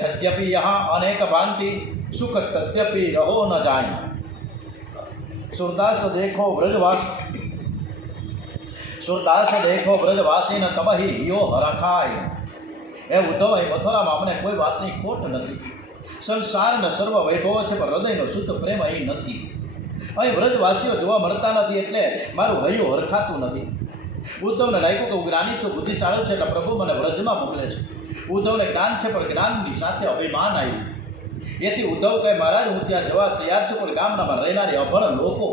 यद्यपि यहाँ अनेक भांति सुख तद्यपि रहो न जाए. सूरदास देखो ब्रजवासी न तब ही यो हरखाय. એ ઉદ્ધવ, અહીં મથુરામાં અમને કોઈ વાતની ખોટ નથી. સંસારના સર્વ વૈભવો છે પણ હૃદયનો શુદ્ધ પ્રેમ અહીં નથી. અહીં વ્રજવાસીઓ જોવા મળતા નથી એટલે મારું હૈયું હરખાતું નથી. ઉદ્ધવને લાગ્યું કે હું જ્ઞાની છું, બુદ્ધિશાળી છે એટલે પ્રભુ મને વ્રજમાં મોકલે છે. ઉદ્ધવને જ્ઞાન છે પણ જ્ઞાનની સાથે અભિમાન આવ્યું. એથી ઉદ્ધવ કહે, મહારાજ હું ત્યાં જવા તૈયાર છું, પણ ગામડામાં રહેનારી અભણ લોકો,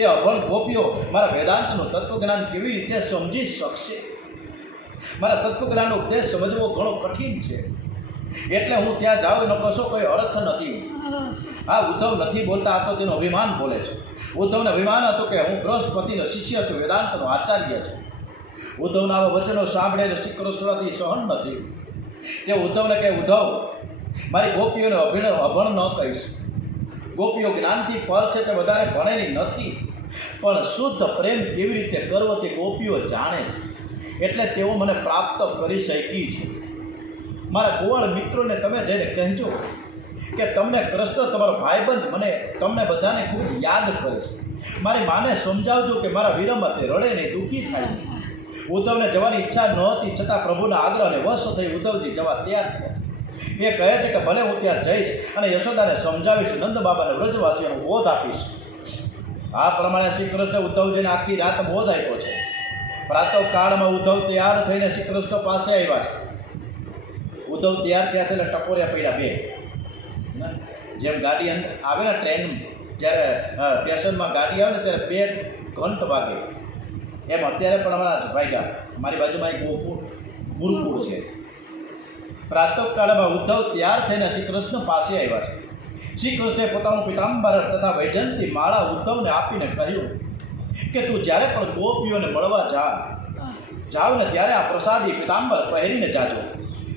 એ અભણ ગોપીઓ મારા વેદાંતનું તત્વજ્ઞાન કેવી રીતે સમજી શકશે? મારા તત્વજ્ઞાનનો ઉપદેશ સમજવો ઘણો કઠિન છે, એટલે હું ત્યાં જાઉં એનો કશો કોઈ અર્થ નથી. આ ઉદ્ધવ નથી બોલતા, આ તો તેનું અભિમાન બોલે છે. ઉદ્ધવને અભિમાન હતું કે હું બૃહસ્પતિનો શિષ્ય છું, વેદાંતનો આચાર્ય છું. ઉદ્ધવના આવા વચનો સાંભળીને શ્રી કૃષ્ણથી સહન નથી. તે ઉદ્ધવને કહે, ઉદ્ધવ મારી ગોપીઓને અભણ ન કહીશ. ગોપીઓ જ્ઞાનથી પર છે, તે વધારે ભણેલી નથી, પણ શુદ્ધ પ્રેમ કેવી રીતે કરવો તે ગોપીઓ જાણે છે, એટલે તેઓ મને પ્રાપ્ત કરી શકી છે. મારા ગોવાળ મિત્રોને તમે જઈને કહેજો કે તમને કૃષ્ણ તમારો ભાઈબંધ તમને બધાને ખૂબ યાદ કરે છે. મારી માને સમજાવજો કે મારા વિરહમાં તે રડે નહીં, દુઃખી થાય. ઉદ્ધવને જવાની ઈચ્છા નહોતી, છતાં પ્રભુના આગ્રહને વશ થઈ ઉદ્ધવજી જવા તૈયાર થયા. એ કહે છે કે ભલે હું ત્યાં જઈશ અને યશોદાને સમજાવીશ, નંદ બાબાને વ્રજવાસીઓનો બોધ આપીશ. આ પ્રમાણે શ્રી કૃષ્ણ ઉદ્ધવજીને આખી રાત બોધ આપ્યો છે. પ્રાતઃકાળમાં ઉદ્ધવ તૈયાર થઈને શ્રી કૃષ્ણ પાસે આવ્યા છે. ઉદ્ધવ તૈયાર થયા છે એટલે ટકોર્યા પડ્યા બે. જેમ ગાડી અંદર આવે ને, ટ્રેન જ્યારે સ્ટેશનમાં ગાડી આવે ને ત્યારે બે ઘંટ વાગે, એમ અત્યારે પણ હમણાં ભાગ્યા મારી બાજુમાં એક ગુરુકુળ છે. પ્રાતઃકાળમાં ઉદ્ધવ તૈયાર થઈને શ્રી કૃષ્ણ પાસે આવ્યા છે. શ્રી કૃષ્ણે પોતાનું પીતાંબર તથા વૈજયંતી માળા ઉદ્ધવને આપીને કહ્યું કે તું જ્યારે પણ ગોપીઓને મળવા જાવ ને ત્યારે આ પ્રસાદી પીતાંબર પહેરીને જાજો.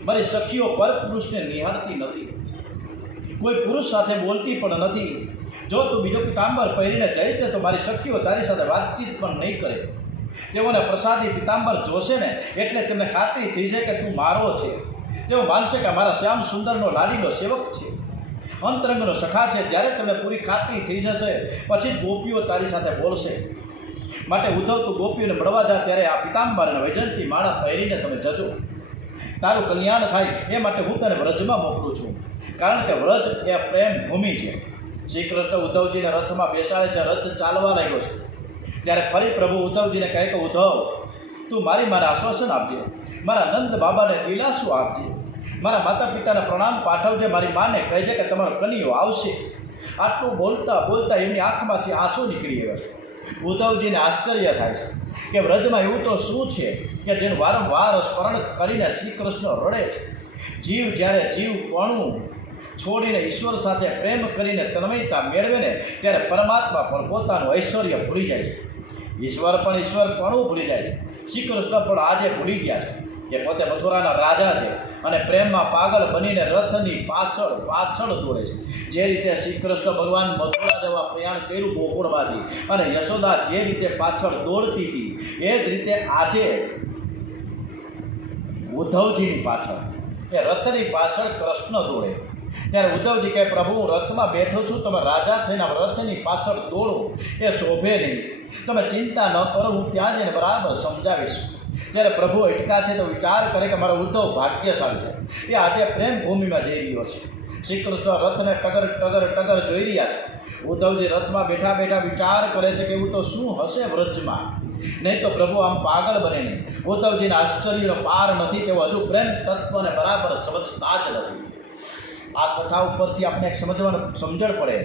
મારી સખીઓ પર પુરુષને નિહાળતી નથી, કોઈ પુરુષ સાથે બોલતી પણ નથી. જો તું બીજો પીતાંબર પહેરીને જઈશ ને તો મારી સખીઓ તારી સાથે વાતચીત પણ નહીં કરે. તેઓને પ્રસાદી પીતાંબર જોશે ને એટલે તેમને ખાતરી થઈ જાય કે તું મારો છે. તેઓ માનશે કે મારા શ્યામ સુંદરનો લાડીનો સેવક છે, અંતરંગનો સખા છે. જ્યારે તમને પૂરી ખાતરી થઈ જશે પછી ગોપીઓ તારી સાથે બોલશે. માટે ઉદ્ધવ, તું ગોપીઓને મળવા જા ત્યારે આ પીતાંબર અને વૈજયંતી માળા પહેરીને તમે જજો. તારું કલ્યાણ થાય એ માટે હું તને વ્રજમાં મોકલું છું, કારણ કે વ્રજ એ પ્રેમ ભૂમિ છે. શ્રી કૃષ્ણ ઉદ્ધવજીને રથમાં બેસાડે છે. રથ ચાલવા લાગ્યો છે ત્યારે ફરી પ્રભુ ઉદ્ધવજીને કહે કે ઉદ્ધવ, તું મારી મારે આશ્વાસન આપજે, મારા નંદ બાબાને દિલાસો આપજે, મારા માતા પિતાને પ્રણામ પાઠવજે, મારી માને કહેજે કે તમારો કનૈયો આવશે. આટલું બોલતા બોલતા એમની આંખમાંથી આંસુ નીકળી આવ્યા છે. ઉદ્ધવજીને આશ્ચર્ય થાય છે કે વ્રજમાં એવું તો શું છે કે જેનું વારંવાર સ્મરણ કરીને શ્રી કૃષ્ણ રડે છે. જીવ જ્યારે જીવપણું છોડીને ઈશ્વર સાથે પ્રેમ કરીને તન્મયતા મેળવે ને ત્યારે પરમાત્મા પણ પોતાનું ઐશ્વર્ય ભૂલી જાય છે. ઈશ્વર પણ ઈશ્વરપણું ભૂલી જાય છે. શ્રી કૃષ્ણ પણ આજે ભૂલી ગયા છે કે પોતે મથુરાના રાજા છે અને પ્રેમમાં પાગલ બનીને રથની પાછળ પાછળ દોડે છે. જે રીતે શ્રી કૃષ્ણ ભગવાન મથુરા જવા પ્રયાણ કર્યું ગોકુળમાંથી અને યશોદા જે રીતે પાછળ દોડતી હતી, એ જ રીતે આજે ઉદ્ધવજીની પાછળ, એ રથની પાછળ કૃષ્ણ દોડે. ત્યારે ઉદ્ધવજી કહે, પ્રભુ હું રથમાં બેઠો છું, તમે રાજા થઈને રથની પાછળ દોડો એ શોભે નહીં, તમે ચિંતા ન કરો, હું ત્યાં જઈને બરાબર સમજાવીશ. ત્યારે પ્રભુ અટકા છે તો વિચાર કરે કે મારો ઉદ્ધવ ભાગ્યશાળી છે, એ આજે પ્રેમ ભૂમિમાં જઈ રહ્યો છે. શ્રી કૃષ્ણ રથને ટગર ટગર ટગર જોઈ રહ્યા છે. ઉદ્ધવજી રથમાં બેઠા બેઠા વિચાર કરે છે કે એવું તો શું હશે વ્રજમાં, નહીં તો પ્રભુ આમ પાગલ બને નહીં. ઉદ્ધવજીના આશ્ચર્યનો પાર નથી, તેઓ હજુ પ્રેમ તત્વને બરાબર સમજતા જ નથી. આ કથા ઉપરથી આપણે એક સમજણ પડે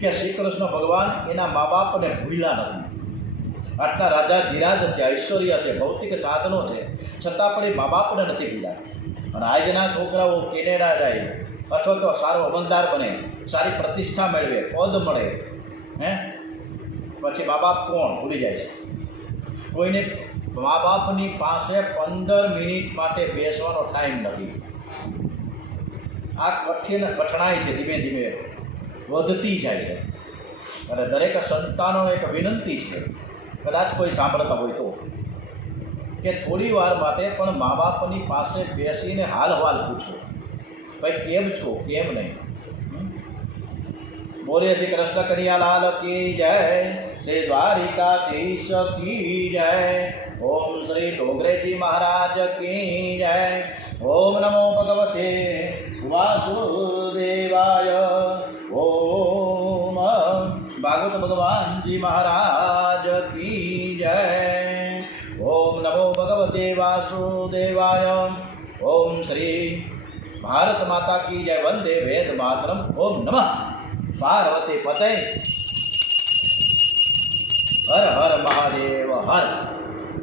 કે શ્રી કૃષ્ણ ભગવાન એના મા બાપને ભૂલ્યા નથી. આટલા રાજા ધીરાજ છે, ઐશ્વર્ય છે, ભૌતિક સાધનો છે, છતાં પણ એ મા બાપને નથી ભૂલ્યા. અને આજના છોકરાઓ કેનેડા જાય અથવા તો સારો અમલદાર બને, સારી પ્રતિષ્ઠા મેળવે, પદ મળે, પછી મા બાપ કોણ ભૂલી જાય છે. કોઈને મા બાપની પાસે 15 મિનિટ માટે બેસવાનો ટાઈમ નથી. આ કઠણાઈ છે, ધીમે ધીમે વધતી જાય છે. અને દરેક સંતાનોને એક વિનંતી છે, કદાચ કોઈ સાંભળતા હોય તો, કે થોડી વાર માટે પણ મા બાપની પાસે બેસીને હાલવાલ પૂછો, ભાઈ કેમ છો, કેમ નહીં. બોલીએ શ્રી કૃષ્ણ કનૈયાલાલ કી જય, શ્રી દ્વારિકાધીશ કી જય, ઓમ શ્રી ડોગરેજી મહારાજ કી જય, ઓમ નમો ભગવતે વાસુદેવાય, ઓમ ભાગવત ભગવાનજી મહારાજ કી જય, ઓમ નમો ભગવતે વાસુદેવાય, ઓમ શ્રી ભારત માતા કી જય, વંદે વેદ માતરમ, ઓમ નમઃ પાર્વતી પતય, હર હર મહાદેવ.